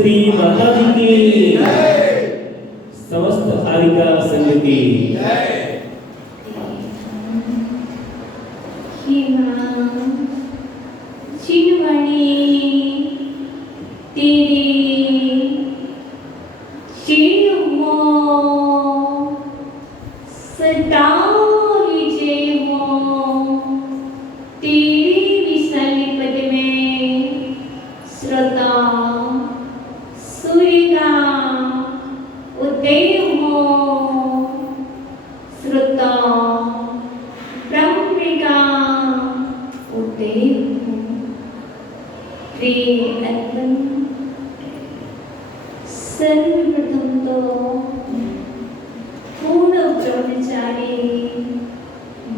श्री माता जी की समस्त आरिका संघ की सर्वप्रथम तो पूर्ण ब्रह्मचारी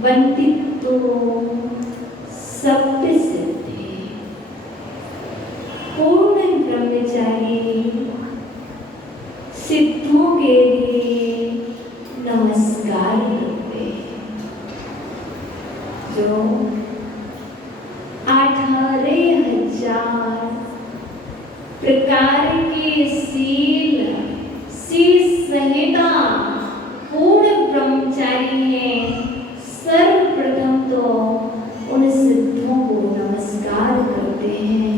वंदितो सत्य सिद्धि पूर्ण ब्रह्मचारी सिद्धों के लिए नमस्कार करते हैं जो 18,000 प्रकार के सील संहिता पूर्ण ब्रह्मचारी हैं। सर्वप्रथम तो उन सिद्धों को नमस्कार करते हैं।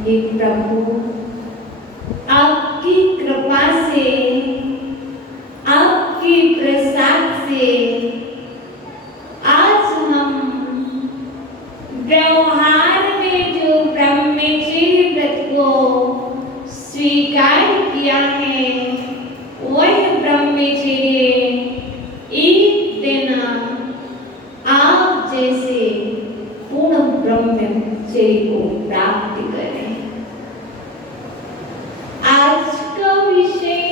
हे प्रभु, आपकी कृपा से, आपके प्रसाद से आज हम व्यवहार में जो ब्रह्मचर्य व्रत को स्वीकार किया है, वह ब्रह्मचर्य एक दिन आप जैसे पूर्ण ब्रह्मचर्य को प्राप्त करें। आज का विषय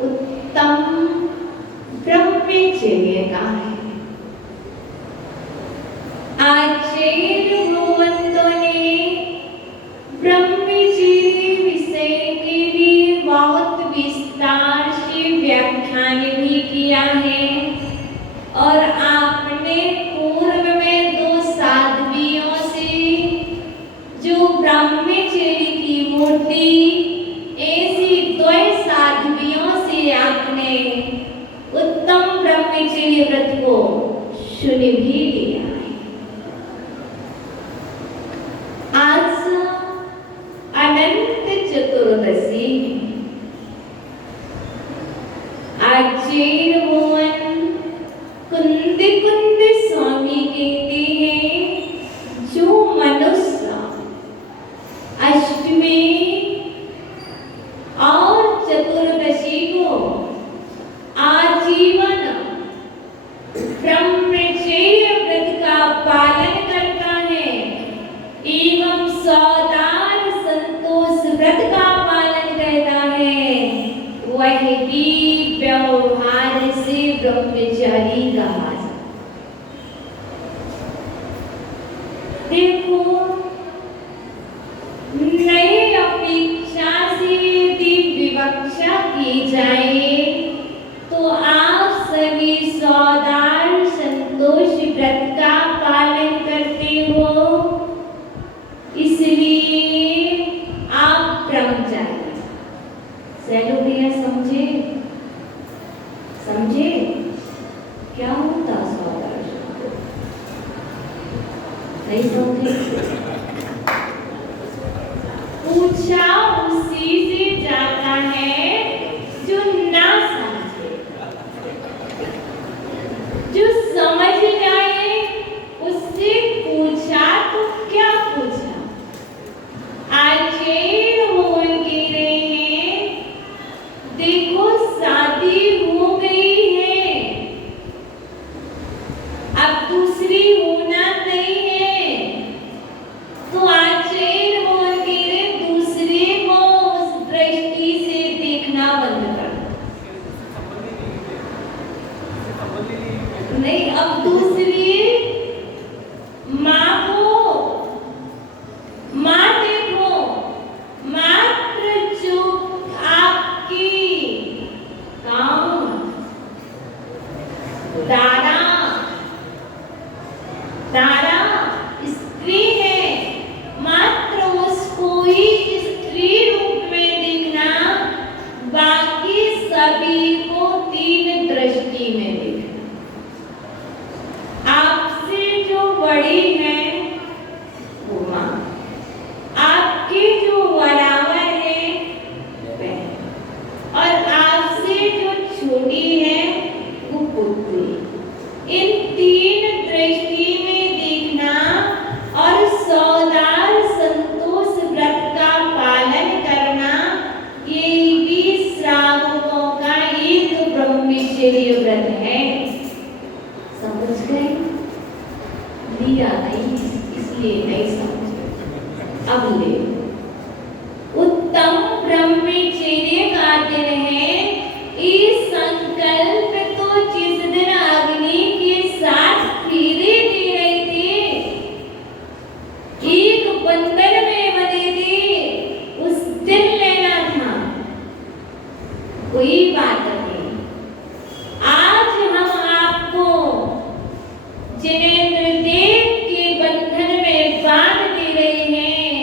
उत्तम ब्रह्मचर्य का है। आचार्य भगवंतों ने ब्रह्मचर्य विषय के लिए बहुत विस्तार से व्याख्यान भी किया है और आपने पूर्व में 2 साध्वियों से जो ब्रह्मचर्य की मूर्ति ऐसी 2 साध्वियों से आपने उत्तम ब्रह्मचर्य व्रत को सुन भी लिया है। आज अनंत चतुर्दशी आचार्य भगवान कुंद स्वामी कहते हैं, जो मनुष्य अष्टमी और चतुर्दशी को आजीवन ब्रह्मचर्य व्रत का पालन करता है एवं सौदान संतोष व्रत का पालन करता है, वह भी व्यवहार से ब्रह्मचारी कहा जाता। देखो, नई अपेक्षा से यदि विवक्षा की जाए तो आप सभी सौदान संतोष व्रत का पालन करते हो, इसलिए आप ब्रह्मचारी। सैलो भैया समझे क्या होता सौदान? नहीं समझे? पूछा उसी से जाता है जो ना समझे। जो समझ जाए उससे पूछा तो क्या पूछा। आचार्य भगवान कह रहे हैं, देखो शादी हो गई है, अब दूसरी होना नहीं है, तो आचार्य भगवान कह रहे दूसरे को उस दृष्टि से देखना बंद कर दो। नहीं, अब दूसरी माँ देखो, मात्र जो आपकी ब्रह्मचर्य व्रत है। समझ गए? लिया नहीं, इसलिए नहीं समझ। अब ले, उत्तम ब्रह्मचर्य का दिन है। इस संकल्प तो जिस दिन अग्नि के साथ फेरे दे रहे थे, एक बंधन में बंधे थे, उस दिन लेना था। कोई बात नहीं। आज हम आपको जिनेंद्र देव के बंधन में बांध दे रहे हैं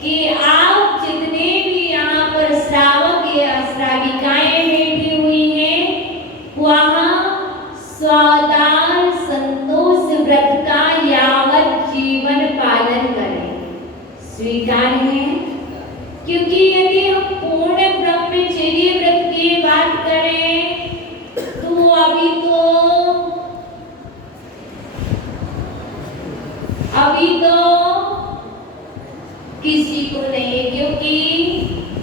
कि आप जितने भी यहाँ पर श्रावक या श्राविकाएं बैठी हुई हैं, वहाँ स्वादार संतोष व्रत का यावत जीवन पालन करें। स्वीकार है? क्योंकि यदि हम पूर्ण ब्रह्मचर्य व्रत की बात करें तो अभी तो किसी को नहीं, क्योंकि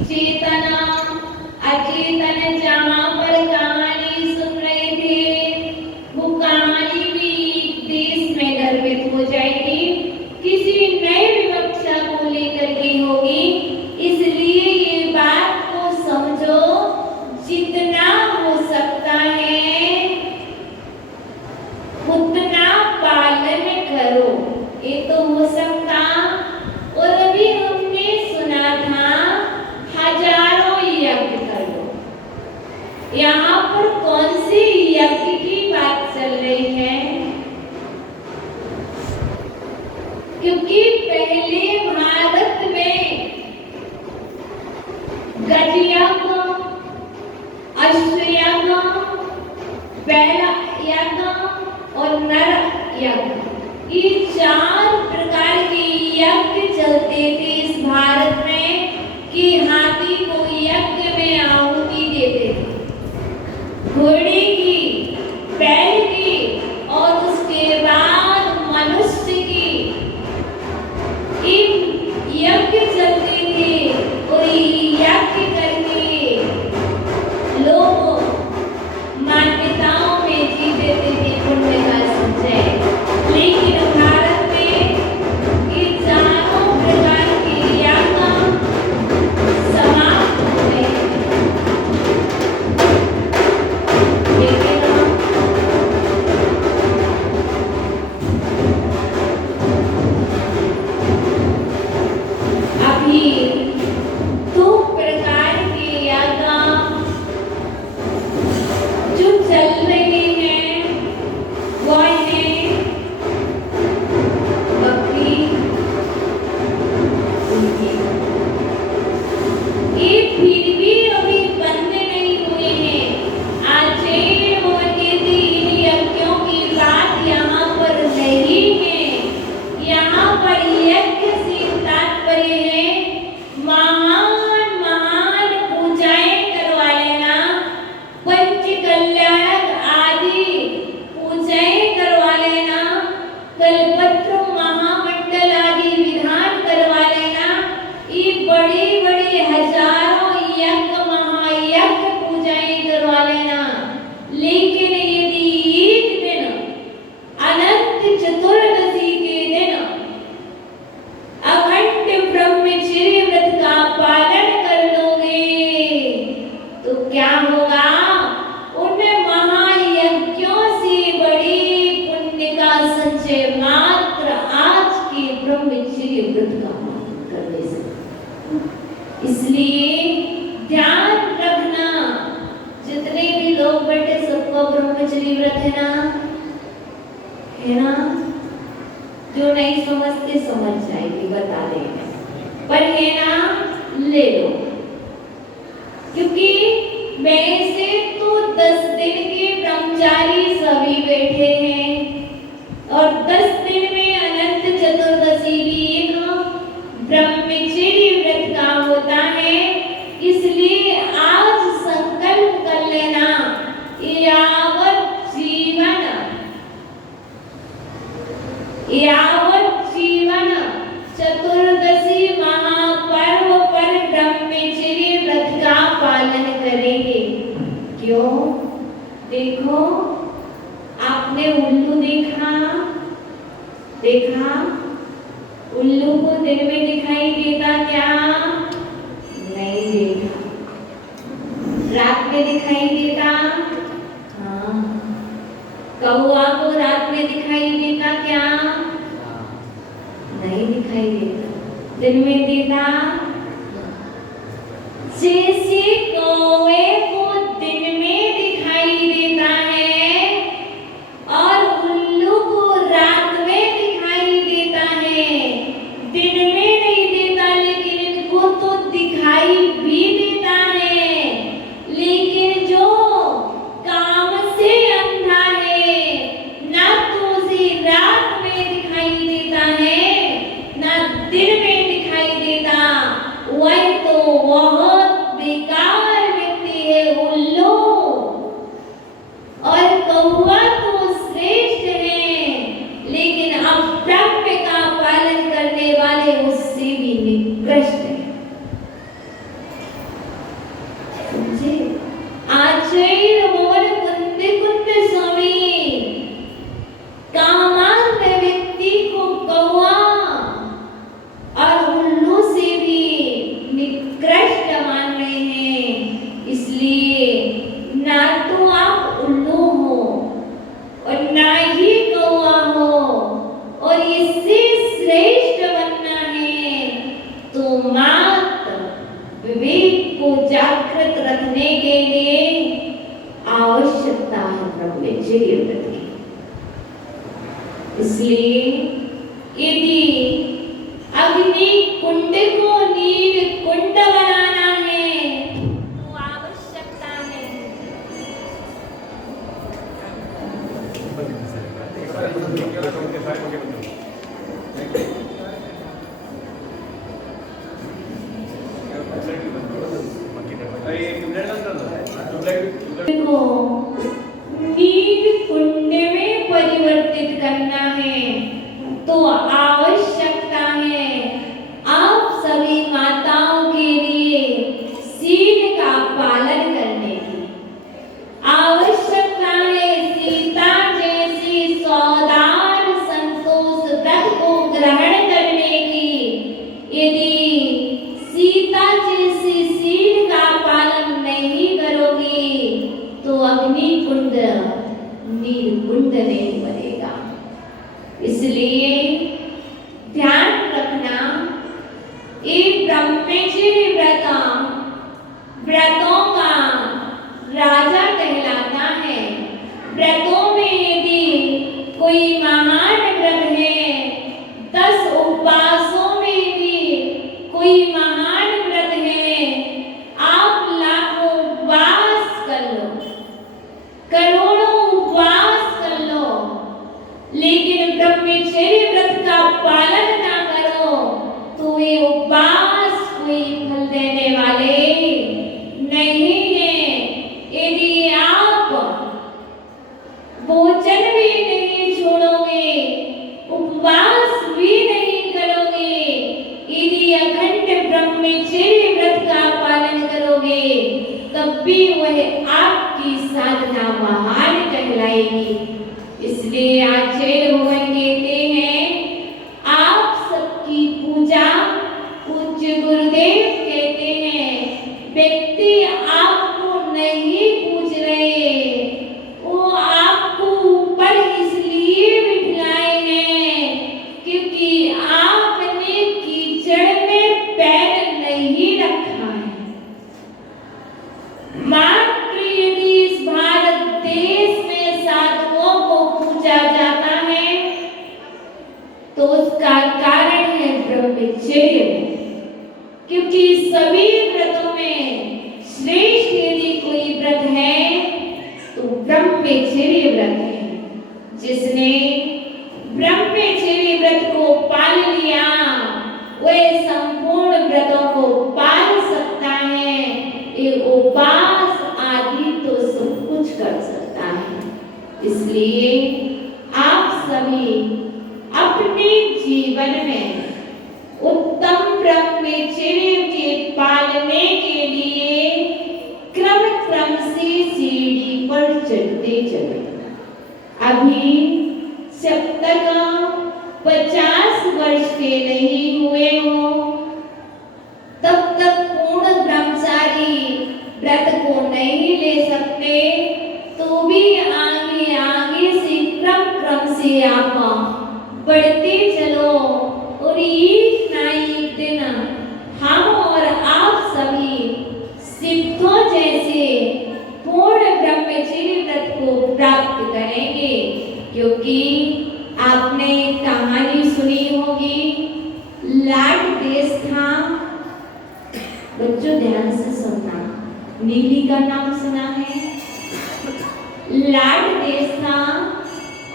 चेतना अचेतन जहाँ पर कहानी सुन रहे थे, वो कहानी भी देश में गर्भित हो जाएगी, किसी नए विवक्षा को लेकर के होगी। इसलिए ये बात को समझो, जितना हो सकता है उतना पालन करो। ये तो हो सकता। और अभी हमने सुना था हजारों यज्ञ करो। यहाँ पर कौन सी यज्ञ की बात चल रही है? क्योंकि पहले भारत में गजयज्ञ, अश्वयज्ञ, बैल यज्ञ और नर यज्ञ, ये 4 प्रकार के यज्ञ चलते थे इस भारत में, कि हाथी को यज्ञ में आहुति देते थे, घोड़े की, बैल की और उसके बाद मनुष्य की। यज्ञ चलते थे और यज्ञ करके लोग मान्यताओं में जीते थे पुण्य का संचय। लेकिन भारत में ये 4 प्रकार के यज्ञ समाप्त हो गए। अभी 2 प्रकार के यज्ञ जो चल रहे हैं, वो है बकरी, ये फिर भी अभी बंद नहीं हुए हैं। आचार्य बोलते थे इन यज्ञों की बात यहाँ पर नहीं है। यहाँ पर यज्ञ से तात्पर्य है महान महान पूजाएं करवा लेना, पंच कल्याण आदि पूजाएं करवा लेना, कल्पत्र महामंडल आदि विधान करवा लेना। ये बड़े बड़े हजारों यज्ञ महायज्ञ पूजाएं करवा लेना। लेकिन यदि एक दिन अनंत चतुर्दशी के दिन अखंड ब्रह्मचर्य व्रत का पालन कर लोगे तो क्या होगा? उन महायज्ञों से बड़ी पुण्य का संचय मात्र आज के ब्रह्मचर्य व्रत का करने से। इसलिए ध्यान रखना, जितने भी लोग बैठे सबको ब्रह्मचर्य व्रत है ना? है ना? जो नहीं समझते समझ जाएगी, बता देंगे, पर है ना? ले लो। क्योंकि वैसे तो 10 दिन के ब्रह्मचारी सभी बैठे हैं और 10 दिन में अनंत चतुर्दशी भी एक ब्रह्मचर्य व्रत का होता है। इसलिए आज संकल्प कर लेना, यावत जीवन चतुर्दशी महापर्व पर ब्रह्मचर्य व्रत का पालन करेंगे। क्यों? देखो, आपने उल्लू देखा? देखा? उल्लू को दिन में दिखाई देता क्या? नहीं देखा। रात में दिखाई देता? हाँ। कौवा को रात में दिखाई देता क्या? नहीं दिखाई देता। दिन में देता? जैसे कौवे को दिन में दिखाई देता है और उल्लू को रात में दिखाई देता है। दिन में नहीं देता, लेकिन इनको तो दिखाई भी देता है। लेकिन जो काम से अंधा है, ना तो उसे रात में दिखाई देता है, ना दिन में दिखाई देता, वही तो बहुत बेकार व्यक्ति है उल्लू। और कौवा तो श्रेष्ठ है, लेकिन अब ब्रह्म का पालन करने वाले उससे भी निकृष्ट है। समझे? आचार्य मोहन कुंद स्वामी कामांध व्यक्ति को कौवा और उल्लू से भी निकृष्ट मान रहे हैं। इसलिए ना तो आप उल्लू हो और ना ही कौवा हो, और इससे श्रेष्ठ बनना है तो मात्र विवेक को जागृत रखने के लिए आवश्यकता है ब्रह्मचर्य व्रत की। इसलिए यदि अग्नि कुंड को नील कुंड बनाना है तो आवश्यकता है को नील कुंड में परिवर्तित करना है तो आवश्यकता है आप सभी माताओं के लिए शील का पालन करने की। आवश्यकता है सीता जैसी सौदान संतोष व्रत को ग्रहण करने की। यदि सीता जैसी शील का पालन नहीं करोगी तो अग्नि कुंड नील कुंड नहीं बनेगा। इसलिए ध्यान रखना, ये ब्रह्मचर्य व्रतों का राजा कहलाता है। व्रतों में यदि कोई महान व्रत है, 10 उपवासों में भी कोई महान व्रत है, आप लाखों उपवास कर लो, करोड़ों उपवास कर लो, लेकिन ब्रह्मचर्य व्रत का पालन ना करो तो ये उपवास कोई फल देने वाले नहीं है। यदि आप भोजन भी नहीं छोड़ोगे, उपवास भी नहीं करोगे, यदि अखंड ब्रह्मचर्य व्रत का पालन करोगे, तब भी वह आपकी साधना महान कहलाएगी। इसलिए आचार्य भगवान कहते हैं, आप सबकी पूजा पूज्य गुरुदेव कहते हैं, व्यक्ति आपको नहीं पूज रहे, वो आपको ऊपर इसलिए बिठाए हैं क्योंकि आपने कीचड़ में पैर नहीं रखा है। मात्र यदि इस भारत देश में साधुओं को पूजा जाता है तो उसका कारण है ब्रह्मचर्य, क्योंकि सभी व्रतों में श्रेष्ठ यदि कोई व्रत है तो ब्रह्मचर्य व्रत है। जिसने ब्रह्मचर्य व्रत को पाल लिया वह संपूर्ण व्रतों को पाल सकता है। ये उपवास आदि तो सब कुछ कर सकता है। इसलिए आप सभी अपने जीवन में उत्तम ब्रह्मचर्य के पालने के लिए क्रम क्रम से सीढ़ी पर चढ़ते चले। अभी जब तक 50 वर्ष के नहीं हुए हो तब तक पूर्ण ब्रह्मचारी व्रत को नहीं ले सकते। तो भी आगे आगे से क्रम से आप बढ़ते चलो और एक ना एक दिन हम और आप सभी सिद्धों जैसे पूर्ण ब्रह्मचर्य व्रत को प्राप्त करेंगे। क्योंकि आपने कहानी सुनी होगी, लाट देश था। बच्चों ध्यान से सुनना, नीली का नाम सुना है? लाट देश था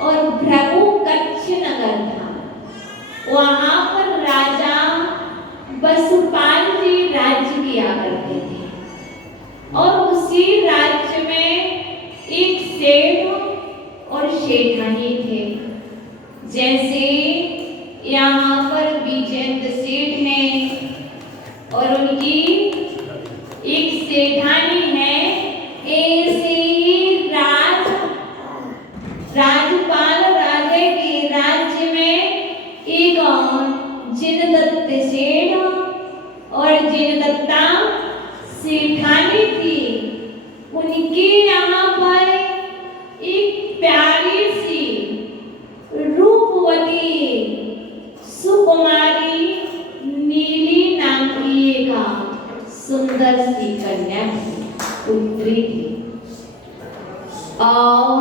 और भृगु कच्छ नगर था। वहां पर राजा वसुपाल जी राज्य किया करते थे और उसी राज्य में एक सेठ और सेठानी थे। जैसे यहाँ पर विजेंद्र सेठ हैं और उनकी एक सेठानी है, ऐसे ही राजपाल राजा के राज्य में एक जिनदत्त सेठ और जिनदत्ता सेठानी थी। उनके यहाँ पर एक प्यारी सी रूपवती सुकुमारी नीली नाम की एक सुंदर सी कन्या थी, पुत्री थी। और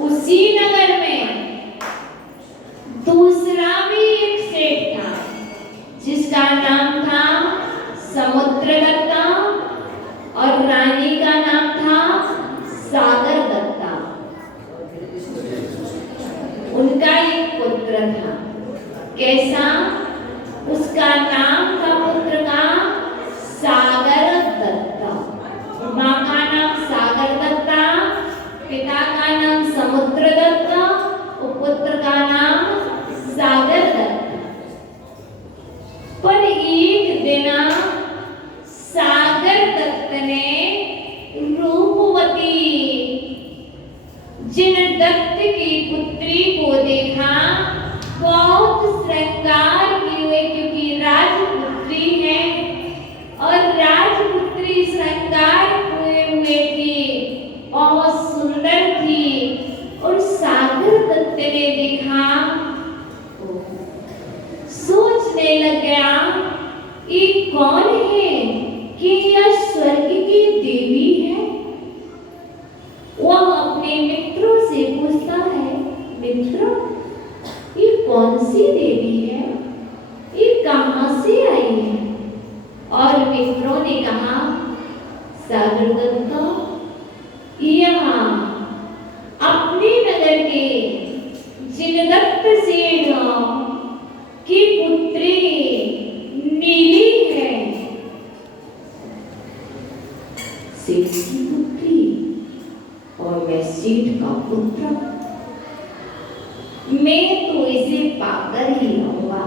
उसी नगर में दूसरा भी एक सेठ था जिसका नाम था समुद्रदत्ता और रानी का नाम था सागर दत्ता। उनका एक पुत्र था। कैसा? उसका नाम था पुत्र का सागर दत्ता। माँ का नाम सागर दत्ता, पिता का नाम समुद्र दत्ता और पुत्र का नाम सागर दत्ता। पर एक दिन सागर दत्त ने रूपवती जिनदत्त की पुत्री को देखा। बहुत श्रृंगार किए हुए, क्योंकि राजपुत्री है और राजपुत्री श्रृंगार हुए हुए थी, बहुत सुंदर थी। और सागर दत्त ने देखा, सोचने लग गया ये कौन है कि यह स्वर्ग की देवी है। वह अपने मित्रों से पूछता है, मित्रों ये कौन सी देवी है, ये कहां से आई है? और मित्रों ने कहा, सागर दत्ता यहाँ अपने नगर के जिनदत्त सेठ की पुत्री नीली है। सेठ की पुत्री और मैं सेठ का पुत्र, मैं तो इसे पाकर ही रहूंगा,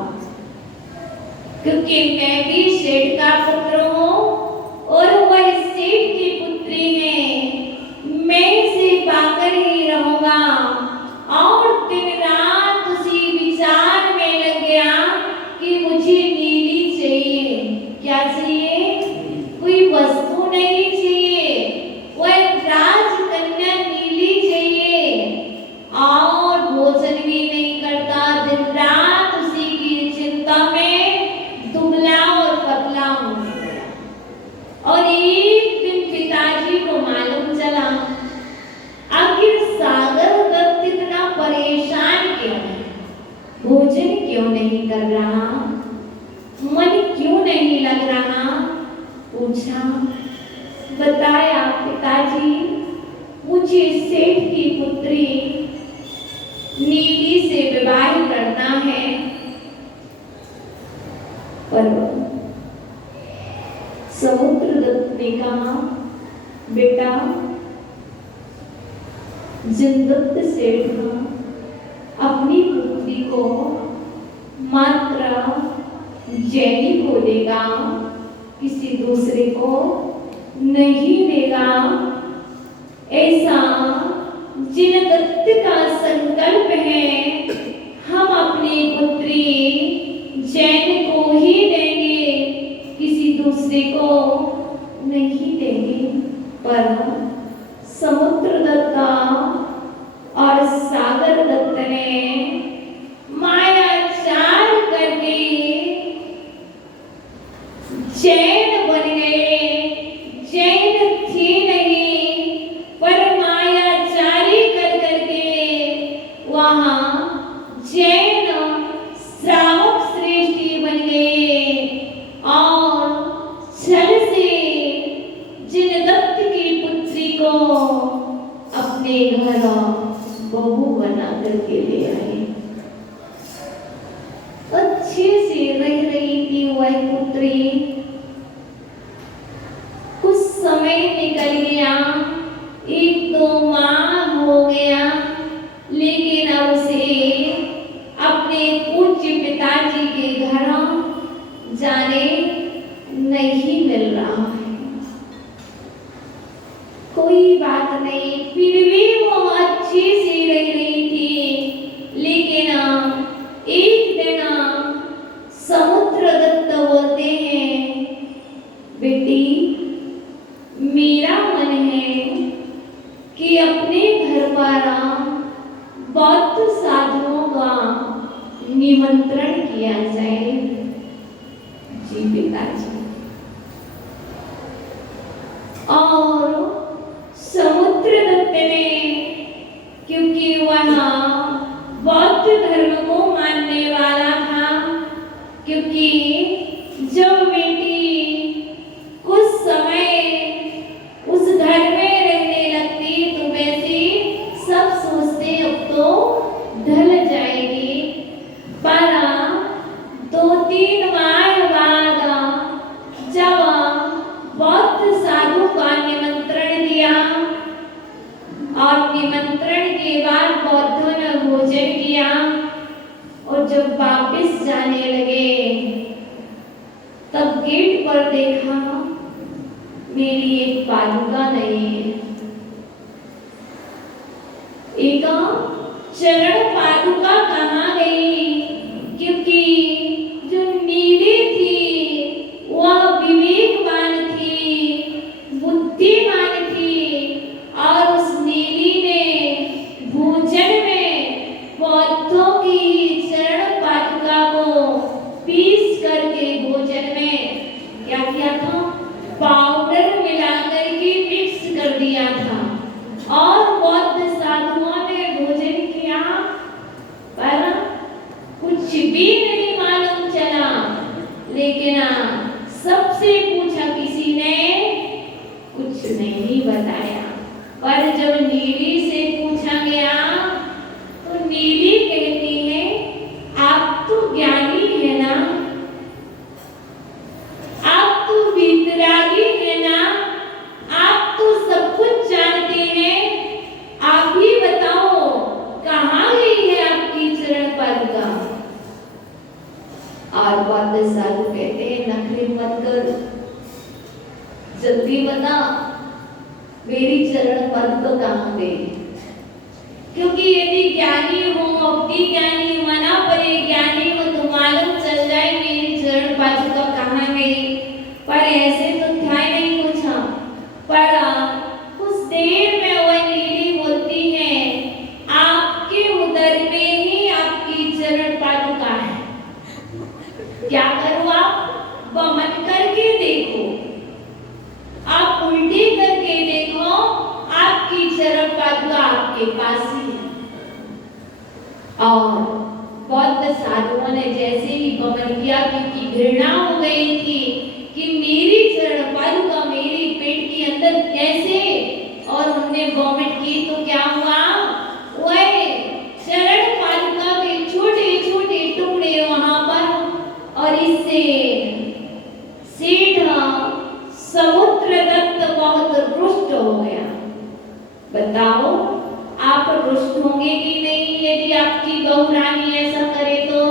क्योंकि मैं भी सेठ का पुत्र हूँ और वह सेठ की पुत्री है। मैं इसे पाकर ही रहूंगा। और दिन रात उसी विचार में लग गया कि मुझे नीली चाहिए। क्या चाहिए? कोई वस्तु नहीं चाहिए, वह राजकन्या नीली चाहिए। और भोजन भी नहीं करता, दिन रात उसी की चिंता में दुबला और पतला हो गया। और एक दिन पिताजी को मालूम चला, आखिर सागर दत्त इतना परेशान क्यों है, भोजन क्यों नहीं कर रहा, मन क्यों नहीं लग रहा। पूछा, बताया पिताजी मुझे सेठ की पुत्री नीली से विवाह करना है। पर समुद्रदत्त ने कहा, बेटा जिनदत्त सेठ अपनी पुत्री को मात्र जैनी को देगा, किसी दूसरे को नहीं देगा। ऐसा जिन दत्त का संकल्प है, हम अपनी पुत्री जैन को ही देंगे, किसी दूसरे को नहीं देंगे। पर समुद्र दत्ता और सागर दत्त ने मायाचार करके जैन बन गए। जैन थे नहीं, पर मायाचारी कर करके वहां जैन श्रावक श्रेष्ठी बन गए और छल से जिन दत्त की पुत्री को अपने घर बहू बना करके ले आए। अच्छे से रह रही थी वह पुत्री। कुछ समय निकल गया, 1-2 माह हो गया, लेकिन अब उसे अपने पूज्य पिताजी के घर जाने नहीं मिल रहा है। कोई बात नहीं, फिर भी वो अच्छी सी रह रही थी। लेकिन एक दिन समुद्र दत्त बोलते हैं, बेटी मेरा मन है कि अपने घर पर बौद्ध साधुओं का निमंत्रण किया जाए। जी पिताजी। और समुद्र दत्त ने, क्योंकि वह बौद्ध धर्म को मानने वाला था, क्योंकि जब बेटी कुछ समय उस घर में रहने लगती तो वैसे सब सोचते अब तो ढल जाएगी। पर 2-3 माह बाद जब बौद्ध साधु का निमंत्रण दिया और निमंत्रण के बाद बौद्धों ने भोजन किया और जब वापस जाने लगे तब गेट पर देखा मेरी एक पादुका नहीं है। एक चरण पादुका कहाँ गई? क्योंकि जो नीली थी वह विवेकवान थी, बुद्धिमान थी और उस नीली ने भोजन में बौद्धों की चरण पादुका को पीस करके भोजन में क्या किया था? पाउडर मिलाकर के मिक्स कर दिया था और बौद्ध साधुओं ने भोजन किया, पर कुछ भी नहीं मालूम चला। लेकिन सबसे पूछा, किसी ने कुछ नहीं बताया। पर जब नीली से पूछा गया तो नीली कहती है, आप तो ज्ञानी है ना, आप तो वीतरागी है ना, आप तो सब कुछ जानते हैं, आप ही बताओ कहाँ गई है आपकी चरण पादुका? और बौद्ध साधु कहते हैं, नखरे मत कर, जल्दी बता मेरी चरण पादुका कहाँ गई? क्योंकि यदि ज्ञानी हो, अति ज्ञानी मना परे ज्ञानी हो तो मालूम चल जाए मेरी चरण पादुका कहाँ गई। पर ऐसे तो था नहीं पूछा। पर कुछ देर में वह नीली बोलती है, आपके उदर में ही आपकी चरण पादुका है। क्या करो आप? वमन करके देखो, आप उल्टी करके देखो, आपकी चरण पादुका आपके पास ही है। और बौद्ध साधुओं ने जैसे ही वमन किया, क्योंकि घृणा हो गई थी कि मेरी चरण पादुका मेरी पेट के अंदर कैसे, और उनने वॉमिट की तो क्या हुआ? वह चरण पादुका के छोटे छोटे टुकड़े वहां पर, और इससे सेठ समुद्र दत्त बहुत रुष्ट हो गया। बताओ आप रुष्ट होंगे कि नहीं यदि आपकी बहू रानी ऐसा करे तो?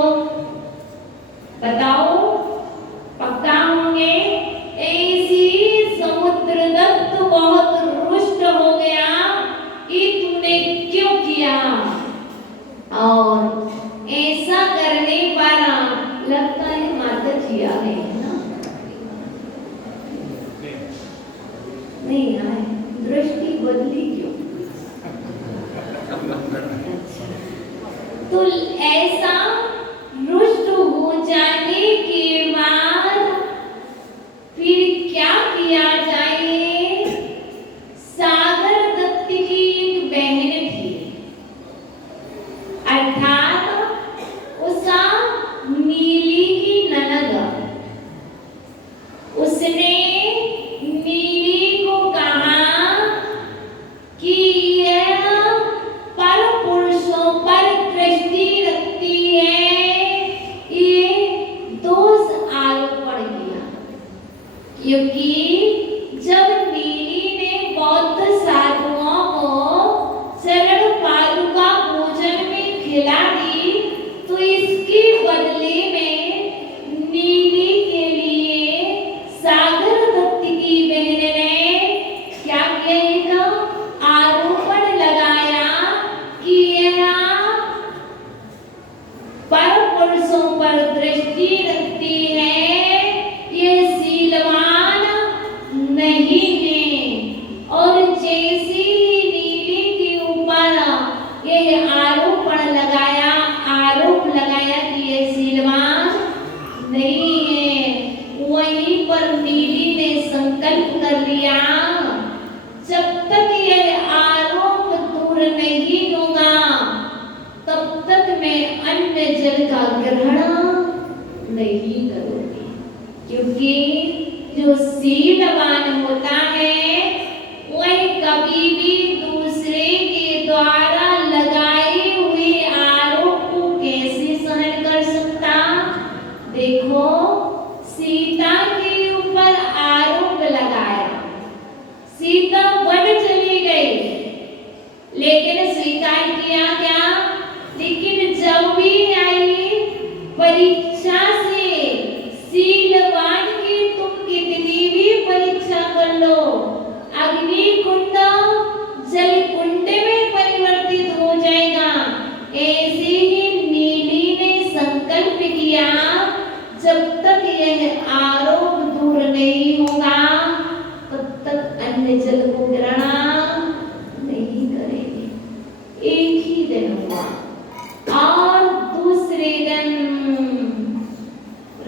बताओ पक्का होंगे? ऐसी समुद्र दत्त बहुत रुष्ट हो गया बदली क्यों? अच्छा, तो ऐसा रुष्ट हो जाने के बाद फिर क्या किया जाए? सागर दत्त की एक बहन थी, अर्थात उषा नीली की ननद। उसने नीली को कहा कि यह पर पुरुषों पर दृष्टि रखती है, ये दोष आरोपण किया। क्योंकि जब नीली ने बौद्ध साधुओं को चरण पादुका भोजन में खिला दी, तो इसके बदले में नीली के लिए सागर दत्त की बहन ने क्या किया? आरोपण लगाया कि यह पर पुरुषों पर दृष्टि रखती है, यह शीलवान नहीं है। और जैसे ही नीली के ऊपर यह आरोप लगाया कि यह शीलवान नहीं है, वहीं पर नीली ने संकल्प कर लिया, जब तक यह आरोप दूर नहीं होगा तब तक मैं अन्न जल का ग्रहण नहीं करूंगी। क्योंकि जो शीलवान होता है वह कभी भी दूसरे के द्वारा लगाए हुए आरोप को कैसे सहन कर सकता? देखो, सीता के ऊपर आरोप लगाया, सीता वन चली गई, लेकिन स्वीकार किया क्या? लेकिन जब भी आई परीक्षा से, शीलवान की तुम कितनी भी परीक्षा कर लो, अग्नि कुंड जल कुंड में परिवर्तित हो जाएगा। ऐसे ही नीली ने संकल्प किया, जब तक यह आरोप दूर नहीं होगा तब तक अन्न जल को ग्रहण नहीं करेगी। एक ही दिन हुआ और दूसरे दिन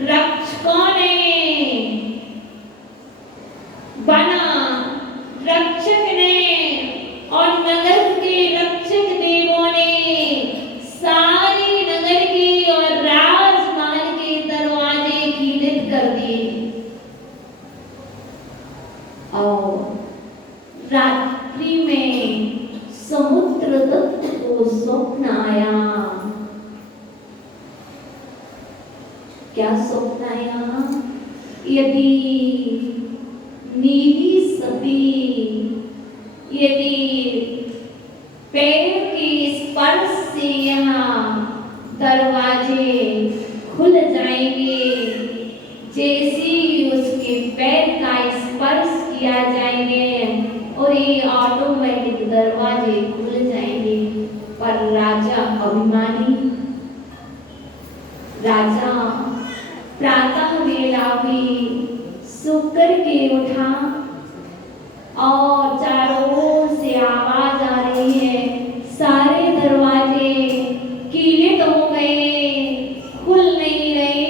रक्षकों ने रक्षक ने और नगर के रक्षक देवों ने सारे नगर के और राजमहल के दरवाजे कीलित कर दिए। और रात्रि में समुद्र दत्त को स्वप्न आया। क्या स्वप्न आया? यदि नीली सती यदि पैर के स्पर्श से यहाँ दरवाजे खुल जाएंगे, जैसे ही उसके पैर का स्पर्श किया जाएंगे और ये ऑटोमेटिक दरवाजे खुल जाएंगे। पर राजा अभिमानी, राजा प्रातः वेला भी सो करके उठा और चारों ओर से आवाज आ रही है, सारे दरवाजे कीलित हो गए, खुल नहीं रहे।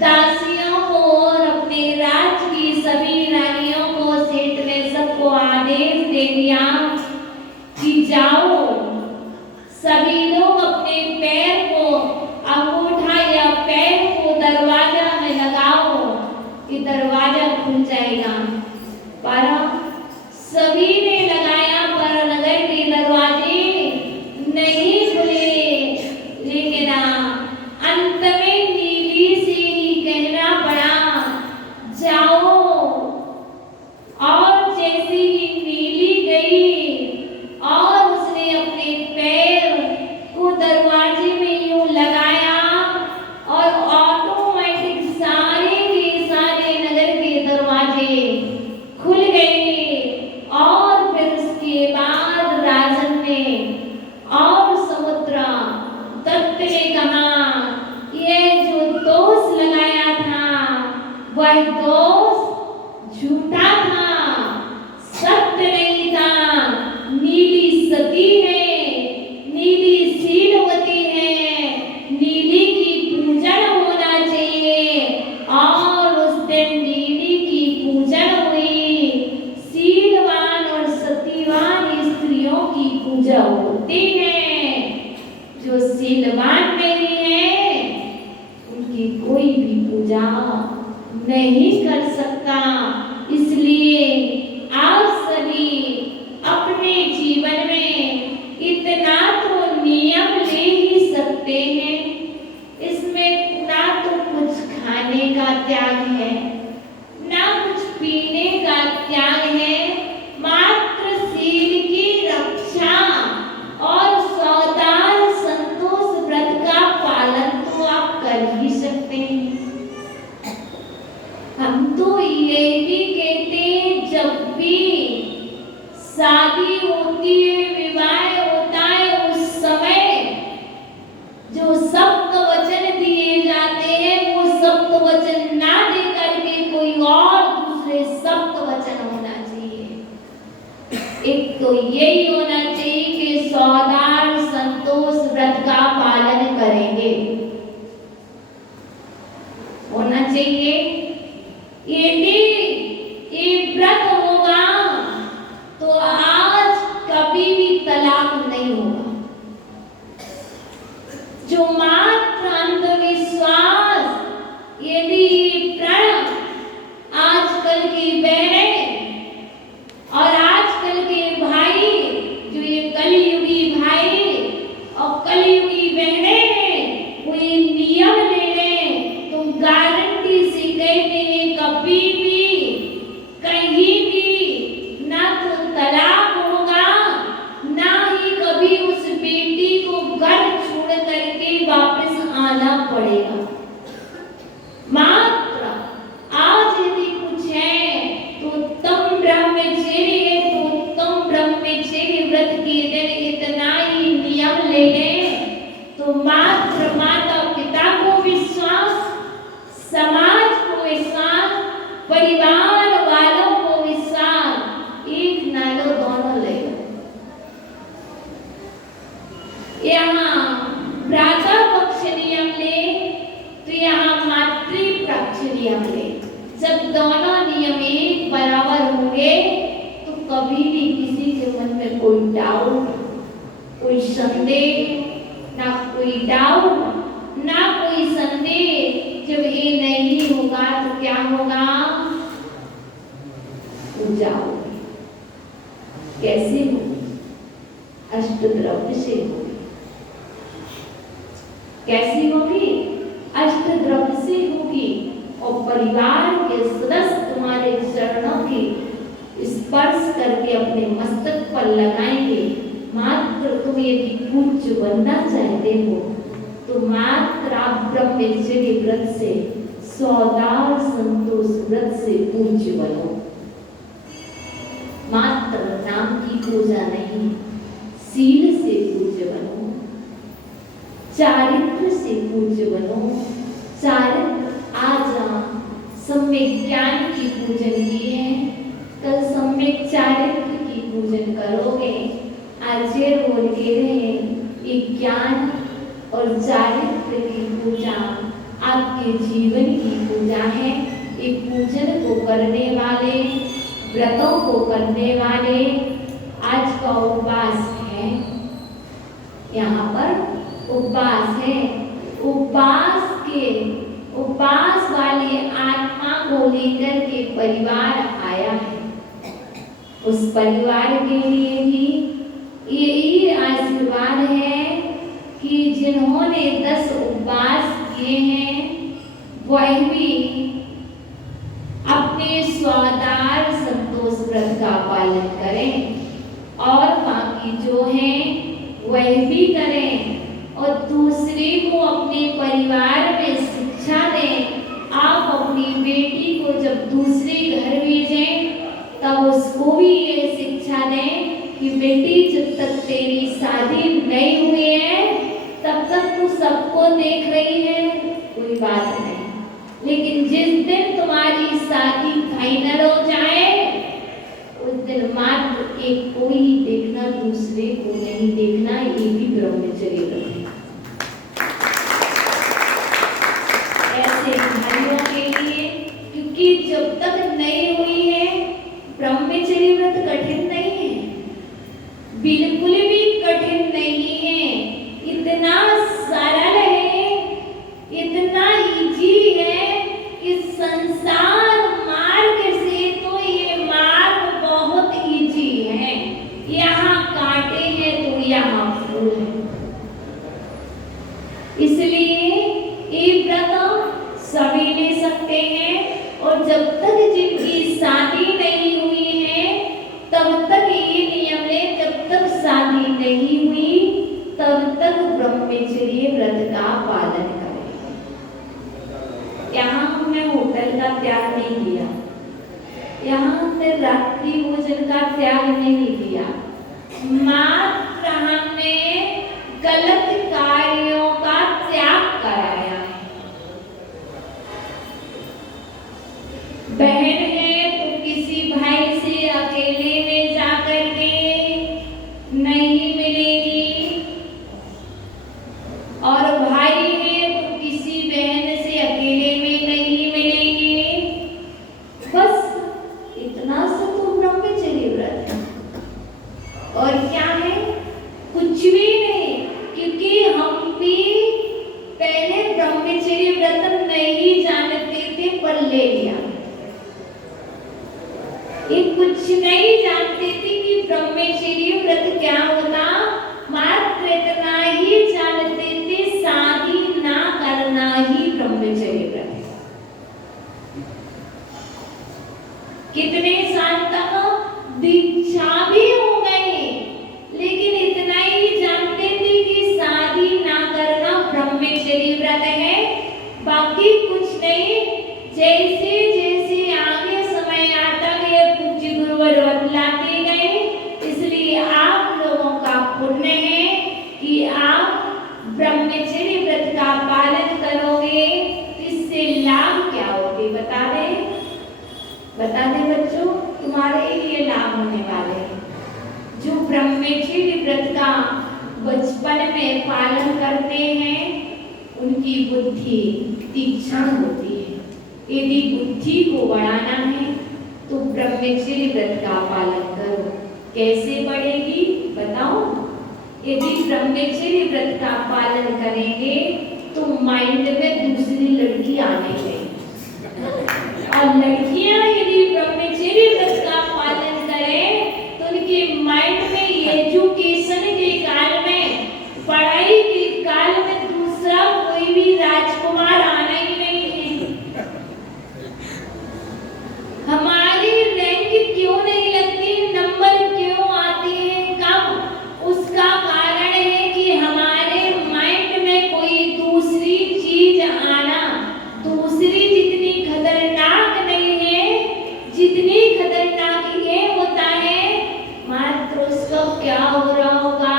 दासियों को और अपने राज की सभी रानियों को सेठ ने सबको आदेश दे दिया कि जाओ, सभी लोग अपने पैर को, अंगूठा या पैर को दरवाजा में लगाओ कि दरवाजा खुल जाएगा। पर सभी ने लगाया, पर नगर के दरवाजे नहीं खुले। लेकिन अंत में नीली से ही कहना पड़ा, जाओ। और जैसे ही नीली गई और उसने अपने पैर शादी होती है, विवाह होता है, उस समय जो सप्त वचन दिए जाते हैं वो सप्त वचन ना दे करके कोई और दूसरे सप्त वचन होना चाहिए। एक तो यही होना चाहिए कि सौदार संतोष व्रत का पालन करेंगे, होना चाहिए। यदि ये व्रत होगा तो आज कभी भी तलाक नहीं होगा। जो मात्र अंधविश्वास, यदि प्रण आजकल की बहनें और आजकल के भाई, जो ये कलयुगी भाई और कलयुगी बहनें हैं, वो ये नियम ले लें तो गारंटी से कहते हैं कभी भी कहीं भी ना तो तलाक होगा, ना ही कभी उस बेटी को घर छोड़ करके वापस आना पड़ेगा। मात्र आज यदि कुछ है तो उत्तम ब्रह्मचर्य है, तो उत्तम ब्रह्मचर्य व्रत के दिन इतना ही नियम ले लें तो मात्र माता पिता को विश्वास, समाज को विश्वास, परिवार वालों को विश्वास, एक ना लो दोनों ले लो। यहाँ भ्राता पक्ष नियम ले तो यहाँ मातृ पक्ष नियम ले। जब दोनों नियम एक बराबर होंगे तो कभी भी किसी के मन में कोई डाउट, कोई संदेह, ना कोई डाउट ना कोई संदेह। जब ये नहीं होगा तो क्या होगा? पूजा होगी। कैसे होगी? अष्टद्रव्य से होगी। कैसी होगी? अष्टद्रव्य से होगी। और परिवार के सदस्य तुम्हारे चरणों के स्पर्श करके अपने मस्तक पर लगाएंगे। मात्र तुम यदि पूज्य बनना चाहते हो तो मात्र आप ब्रह्मचर्य व्रत से, सौदार संतोष व्रत से पूज्य बनो। मात्र नाम की पूजा नहीं, सील से पूज्य बनो, चारित्र से पूज्य बनो। चारित्र आज सम्यक ज्ञान की पूजन की है, कल सम्यक चारित्र की पूजन करोगे। आज ये बोल के रहे कि ज्ञान और चारित्र की पूजा आपके जीवन की पूजा है। ये पूजन को करने वाले, व्रतों को करने वाले आज का उपवास है। यहाँ पर उपवास है। उपवास वाले आत्मा को लेकर के परिवार आया है। उस परिवार के लिए भी यही आशीर्वाद है कि जिन्होंने 10 उपवास किए हैं वह भी अपने स्वादार संतोष व्रत का पालन करें और बाकी जो हैं वह भी करें और दूसरे को अपने परिवार में शिक्षा दें। आप अपनी बेटी को जब दूसरे घर भेजें तब उसको भी ये शिक्षा दें कि बेटी जब तक तेरी शादी नहीं हुई है तब तक तू सबको देख रही है, कोई बात नहीं, लेकिन जिस दिन तुम्हारी शादी फाइनल हो जाए उस दिन मात्र एक को ही देखना, दूसरे को नहीं देखना। ये भी ब्रह्मचर्य व्रत है। ऐसे भाइयों के लिए, क्योंकि जब तक नहीं हुई है ब्रह्मचर्य व्रत कठिन नहीं है, बिल्कुल भी कठिन नहीं है। इतना सरल है, इतना इजी है कि संसार मार्ग से तो ये मार्ग बहुत इजी है। यहाँ कांटे हैं तो यहाँ फूल है। इसलिए ये व्रत सभी ले सकते हैं और जब तक जिनकी शादी नहीं हुई है तब तक ये नियम ले, जब तक शादी नहीं हुई तब तक ब्रह्मचर्य व्रत का पालन करें। यहाँ हमने होटल का त्याग नहीं किया, यहाँ हमने रात्रि भोजन का त्याग नहीं किया, मात्र हमें गलत कार्यों का त्याग कराया है। बहन है तो किसी भाई से अकेले में जाकर के नहीं मिलेगी, और भाई है तो किसी बहन से अकेले में नहीं मिलेंगे। बस इतना सा तो ब्रह्मचर्य व्रत है, और क्या है? कुछ भी नहीं, क्योंकि हम भी पहले ब्रह्मचर्य व्रत नहीं जानते थे, पर ले लिया। ये कुछ नहीं जानते थे कि ब्रह्मचर्य व्रत क्या होता, मात्र इतना ही जानते थे शादी ना करना ही ब्रह्मचर्य व्रत है। कितने साल तक दीक्षा भी हो गई, लेकिन इतना ही जानते थे कि शादी ना करना ब्रह्मचर्य व्रत है, बाकी कुछ नहीं। जैसे जैसे आगे समय आता गया, पूज्य गुरुवर बतलाते गए। इसलिए आप लोगों का पुण्य है कि आप ब्रह्मचर्य व्रत का पालन करोगे। इससे लाभ क्या होगे बता दें बच्चों, तुम्हारे लिए लाभ होने वाले हैं। जो ब्रह्मचर्य व्रत का बचपन में पालन करते हैं, उनकी बुद्धि तीक्ष्ण होती है। यदि बुद्धि को बढ़ाना है तो ब्रह्मचर्य व्रत का पालन करो। कैसे बढ़ेगी बताओ? यदि ब्रह्मचर्य व्रत का पालन करेंगे तो माइंड में दूसरी लड़की आने लगेगी, और लड़कियां यदि ब्रह्मचर्य व्रत का पालन करें तो उनके माइंड में एजुकेशन के काल में, पढ़ाई के काल में दूसरा कोई भी राजकुमार आना ही नहीं है। हमारी रैंक क्यों नहीं लगती, नंबर क्यों आते हैं कम? उसका कारण है कि हमारे माइंड में कोई दूसरी चीज आना। दूसरी जितनी खतरनाक नहीं है, जितनी खतरनाक ये होता है, मात्र उसका क्या हो रहा होगा,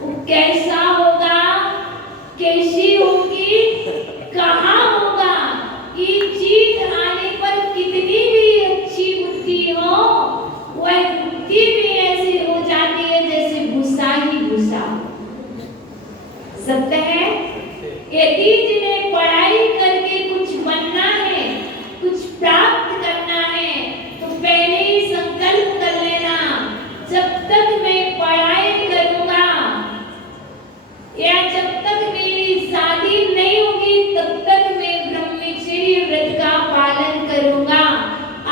वो कैसा होगा, कैसी होगी, कहाँ होगा। ये चीज आने पर कितनी भी अच्छी बुद्धि हो, वह बुद्धि भी ऐसी हो जाती है जैसे भूसा ही भूसा। सत्य है। यदि जिन्हें पढ़ाई करके कुछ बनना है, कुछ प्राप्त करना है, तो पहले ही संकल्प कर लेना, जब तक मैं पढ़ाई करूंगा या जब तक मेरी शादी नहीं होगी, तब तक मैं ब्रह्मचर्य व्रत का पालन करूंगा।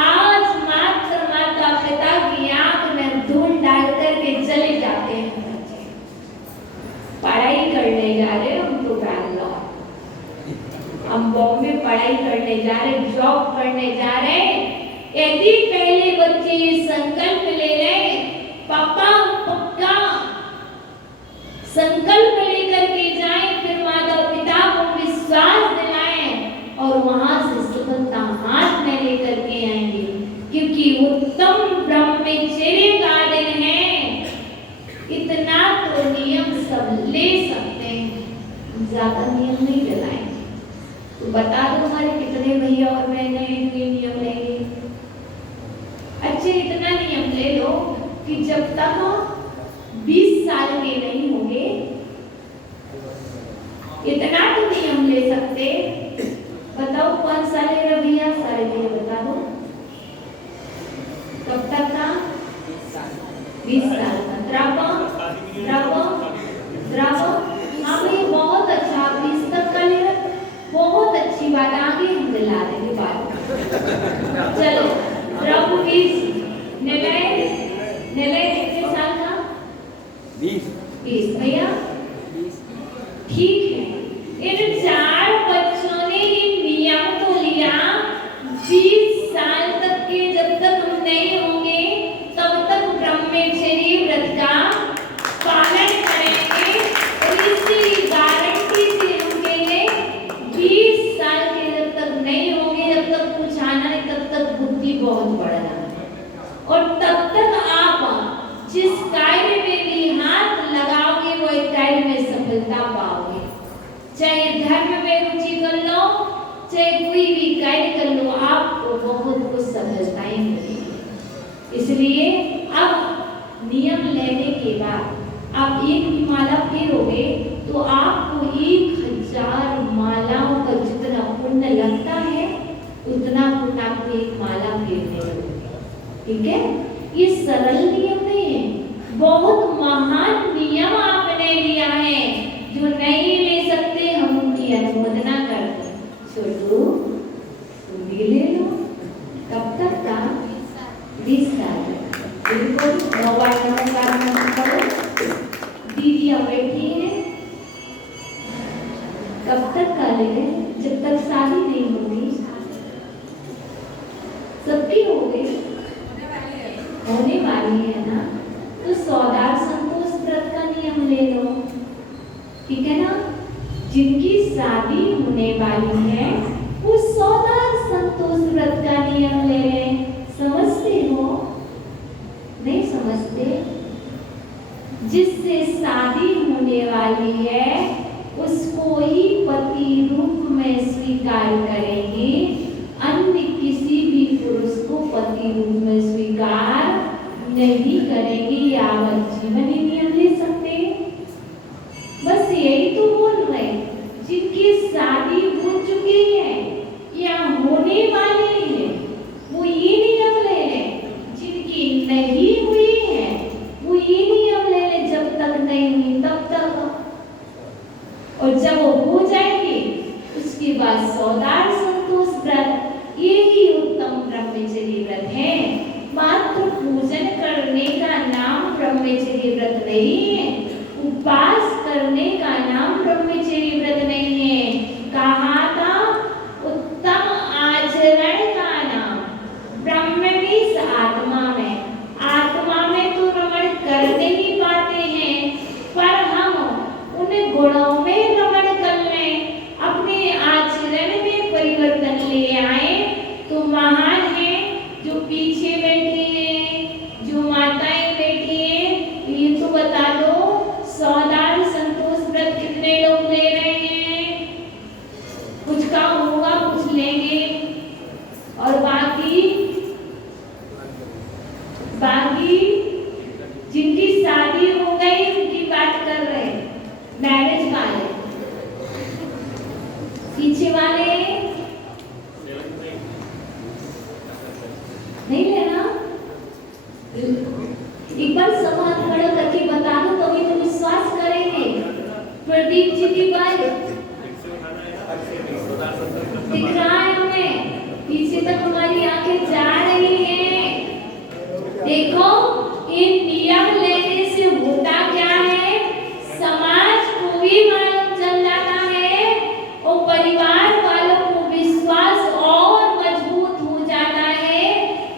आज मात्र माता पिता की आंख में धूल डाल करके चले जाते हैं बच्चे। पढ़ाई करने जा रहे हैं हम तो बैंगलोर, हम बॉम्बे पढ़ाई करने जा रहे, जॉब करने जा रहे। यदि पहले बच्चे ये संकल्प ले लें, पापा पक्का संकल्प लेकर के जाएं, फिर माता पिता को विश्वास दिलाएं और वहां से सफलता हाथ में लेकर के आएंगे, क्योंकि उत्तम ब्रह्मचर्य का दिन है। इतना तो नियम सब ले सकते हैं, ज्यादा नियम नहीं लगाएंगे। तो बता दो हमारे कितने भैया और बहनें ये नियम लेंगे? अच्छे इतना नियम ले लो कि जब तक 20 साल के नहीं होंगे, इतना तो नियम ले सकते। बताओ 5 साल है भैया, सारे भैया बता दो कब तक का? 20 साल का। हाँ भाई बहुत अच्छा, 20 तक का ले रहे, बहुत अच्छी बात। आगे हम दिला देंगे बात। चलो द्रव 20, निलय कितने साल का? 20 भैया ठीक है। इन 4 बच्चों ने ये नियम तो लिया, 20 साल तक के जब तक हम नहीं होंगे तब तक ब्रह्मचर्य व्रत का पालन करेंगे। और इसी गारंटी से हम कहेंगे 20 साल के जब तक नहीं होंगे, जब तक कुछ आना नहीं, तब तक बुद्धि बहुत बढ़ना, और तब तक आप जिस कार्य नियम लेने के बाद आप एक भी माला फेरोगे तो आपको 1000 मालाओं का जितना पुण्य लगता है उतना पुण्य आपको एक माला फेरने लगेगा। ठीक है, ये सरल नियम नहीं है, बहुत महान नियम आपने लिया है। जो नहीं ले सकते हम उनकी अनुमोदना करते हैं। छोटू तुम भी ले लो। कब तक का? 20 साल। बिल्कुल 9 बार नमस्कार करो। दीदियाँ बैठी हैं। कब तक का लेंगे? जब तक शादी नहीं होगी। सबकी हो गई, होने वाली है ना, तो सौदार संतोष व्रत का नियम ले लो। ठीक है ना, जिनकी शादी होने वाली है वो सौदार संतोष व्रत का नियम ले लें। समझते हो? नहीं समझते? जिससे शादी होने वाली है उसको ही पति रूप में स्वीकार करेंगे, अन्य किसी भी पुरुष को पति रूप में स्वीकार नहीं करेंगे। यावत जीवन ही नियम ले सकते। बस यही तो बोल रहे, जिनकी शादी हो चुकी है या होने वाली है वो ये नियम ले ले, जिनकी नहीं हुई है वो ये नियम ले ले, जब तक नहीं हुई तब तक, और जब वो हो जाएगी उसके बाद सौदार संतोष व्रत। ये ही उत्तम ब्रह्मचर्य व्रत है। मात्र पूजन करने का नाम ब्रह्मचर्य व्रत नहीं है, उपवास करने का नाम ब्रह्मचर्य व्रत नहीं है। कहा था उत्तम आचरण का नाम ब्रह्म मीन्स आत्मा में। आत्मा में तो रमण कर नहीं पाते हैं, पर हम उन गुणों में रमण कर लें, अपने आचरण में परिवर्तन ले आए तो महान है। जो पीछे बैठे हैं, जो माताएं बैठी हैं, ये तो बता दो सौदार संतोष व्रत कितने लोग ले रहे हैं? कुछ का होगा, कुछ लेंगे, और बाकी जिनकी शादी हो गई उनकी बात कर रहे हैं। मैरिज वाले पीछे वाले नहीं लेना। एक बार सब हाथ खड़ा करके बता दो तभी तो विश्वास करेंगे। प्रदीप जी की बात दिख रहा है हमें, पीछे तक हमारी आंखें जा रही हैं। देखो इन नियम लेने से होता क्या है, समाज को भी मालूम चल जाता है और परिवार वालों को विश्वास और मजबूत हो जाता है।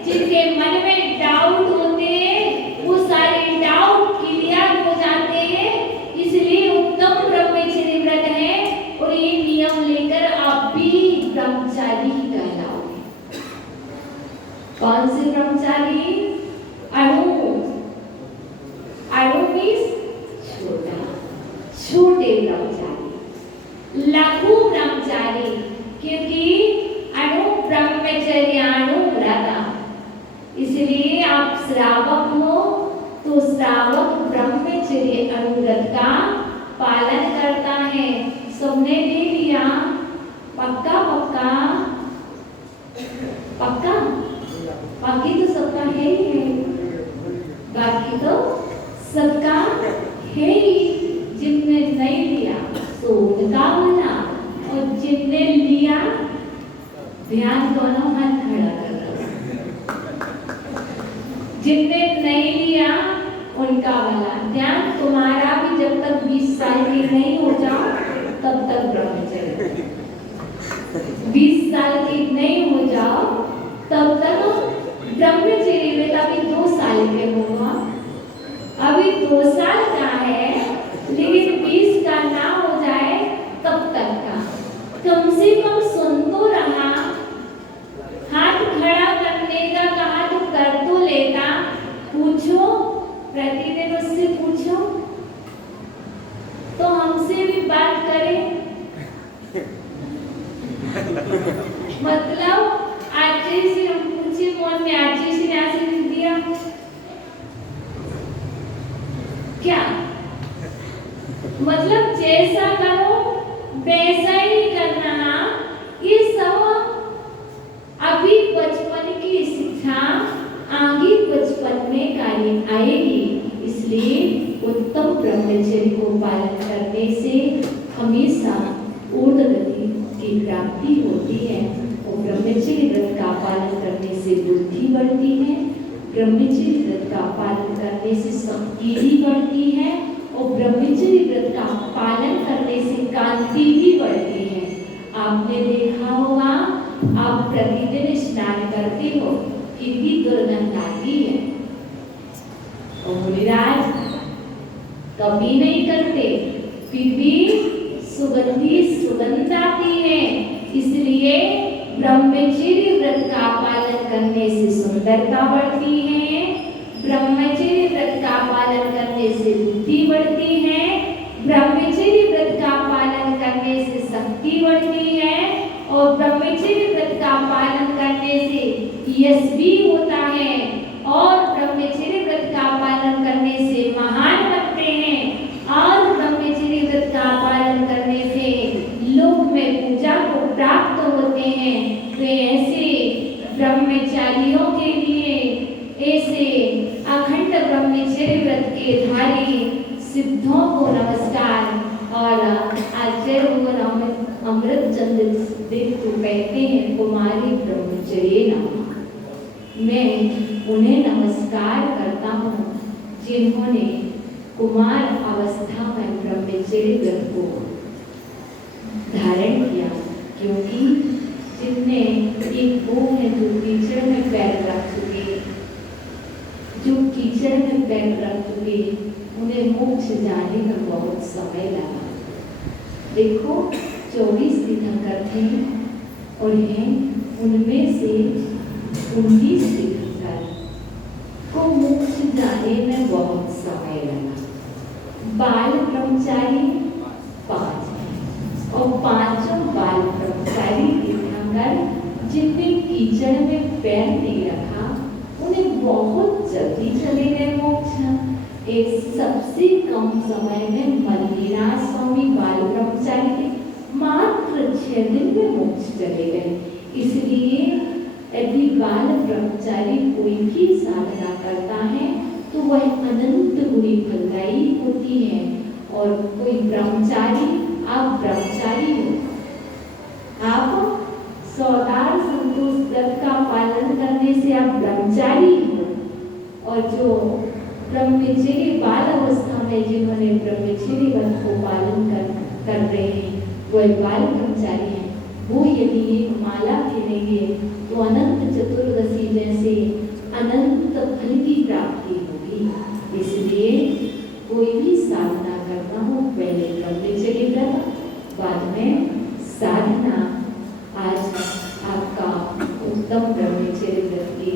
जिनके मन में डाउट होते हैं वो सारे डाउट क्लियर हो जाते हैं। इसलिए उत्तम ब्रह्मचर्य व्रत है और ये नियम लेकर आप भी ब्रह्मचारी ही कहलाओगे। कौन से ब्रह्मचारी? अणु मीन्स छोटा, छोटे ब्रह्मचारी, लघु ब्रह्मचारी, क्योंकि अणु ब्रह्मचर्याणु व्रत। इसलिए आप श्रावक हो तो श्रावक ब्रह्मचर्य अनुव्रत का पालन करता है। सबने ले लिया? पक्का पक्का पक्का? बाकी तो सबका है ही है, बाकी तो सबका है ही। जिनने नहीं लिया तो उनका बना, और जिनने लिया ध्यान दोनों हाथ खड़ा कर दो। जिनने नहीं लिया उनका वाला ध्यान। तुम्हारा भी जब तक 20 साल के नहीं हो जाओ तब तक ब्रह्मचर्य। 20 साल के नहीं हो जाओ तब तक ब्रह्मचर्य में। अभी 2 साल के होगा, अभी 2 साल का है, लेकिन 20 का ना हो जाए तब तक का कम से कम सुन तो रहा। हाथ खड़ा करने का कहा तो कर तो लेता। पूछो, प्रतिदिन उससे पूछो तो हमसे भी बात करे। मतलब आज से हम पूछे, मन में आज से दिया क्या मतलब जैसा करो वैसा ही करना। ये सब अभी बचपन की शिक्षा आगे बचपन में कार्य आएगी। इसलिए उत्तम ब्रह्मचर्य को पालन करने से हमेशा ऊर्ध्वगति की प्राप्ति होती है। और ब्रह्मचर्य व्रत का पालन करने से बुद्धि बढ़ती है, ब्रह्मचर्य व्रत का पालन करने से शक्ति भी बढ़ती है, और ब्रह्मचर्य व्रत का पालन करने से कांति भी बढ़ती है। आपने देखा होगा, आप प्रतिदिन स्नान करते हो, कितनी दुर्गंध आती है, और मुनिराज कभी नहीं करते, फिर भी सुगंधी सुगंध आती है। इसलिए ब्रह्मचर्य व्रत का पालन करने से सुंदरता बढ़ती है, ब्रह्मचर्य व्रत का पालन करने से बुद्धि बढ़ती है, ब्रह्मचर्य व्रत का पालन करने से शक्ति बढ़ती है, और ब्रह्मचर्य व्रत का पालन करने से यश भी होता है, और ब्रह्मचर्य व्रत का पालन करने से महान बनते हैं, और ब्रह्मचर्य व्रत का पालन करने से लोक में पूजा को प्राप्त होते हैं। तो ऐसे ब्रह्मचारियों के लिए, ऐसे अखंड ब्रह्मचर्य व्रत के धारी सिद्धों को नमस्कार। और आचार्य अमृत चंद्र देव को कहते हैं कुमारी ब्रह्मचर्य नमः। मैं उन्हें नमस्कार करता हूँ जिन्होंने कुमार अवस्था में ब्रह्मचर्य व्रत को धारण किया, क्योंकि जिनने एक वो है जो कीचड़ में पैर रख चुके, जो कीचड़ में पैर रख चुके, उन्हें मोक्ष जाने में बहुत समय लगा। देखो 24 तीर्थंकर थे और हैं, उनमें से 19 तीर्थंकर को मोक्ष जाने में बहुत समय लगा। बाल ब्रह्मचारी 5 और 5 बाल ब्रह्मचारी तीर्थंकर जिनने कीचड़ में पैर नहीं रखा, उन्हें बहुत जल्दी चले गए मोक्ष। एक सबसे कम समय में मल्लीनाथ स्वामी बाल ब्रह्मचारी थे, मात्र 6 दिन में मोक्ष चले गए। इसलिए यदि बाल ब्रह्मचारी कोई भी साधना करता है तो वह अनंत गुणी फलदायी होती है। और कोई ब्रह्मचारी, आप ब्रह्मचारी हो, आप सौदार संतोष व्रत का पालन करने से आप ब्रह्मचारी हो, और जो ब्रह्मचर्य बाल अवस्था में जिन्होंने ब्रह्मचर्य व्रत को पालन कर रहे हैं वह बाल ब्रह्मचारी हैं। वो यदि एक माला फेरेंगे तो अनंत चतुर्दशी जैसे अनंत फल की प्राप्ति होगी। इसलिए कोई भी साधना करना हो, पहले ब्रह्मचर्य व्रत, बाद में साधना। आज आपका उत्तम ब्रह्मचर्य व्रत की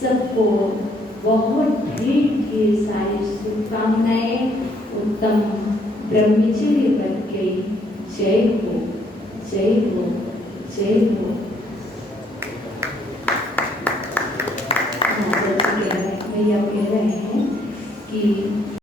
सबको बहुत ढेर सारी शुभकामनाएं। उत्तम ब्रह्मचर्य व्रत के जय हो, जय हो, जय हो। भैया कह रहे हैं कि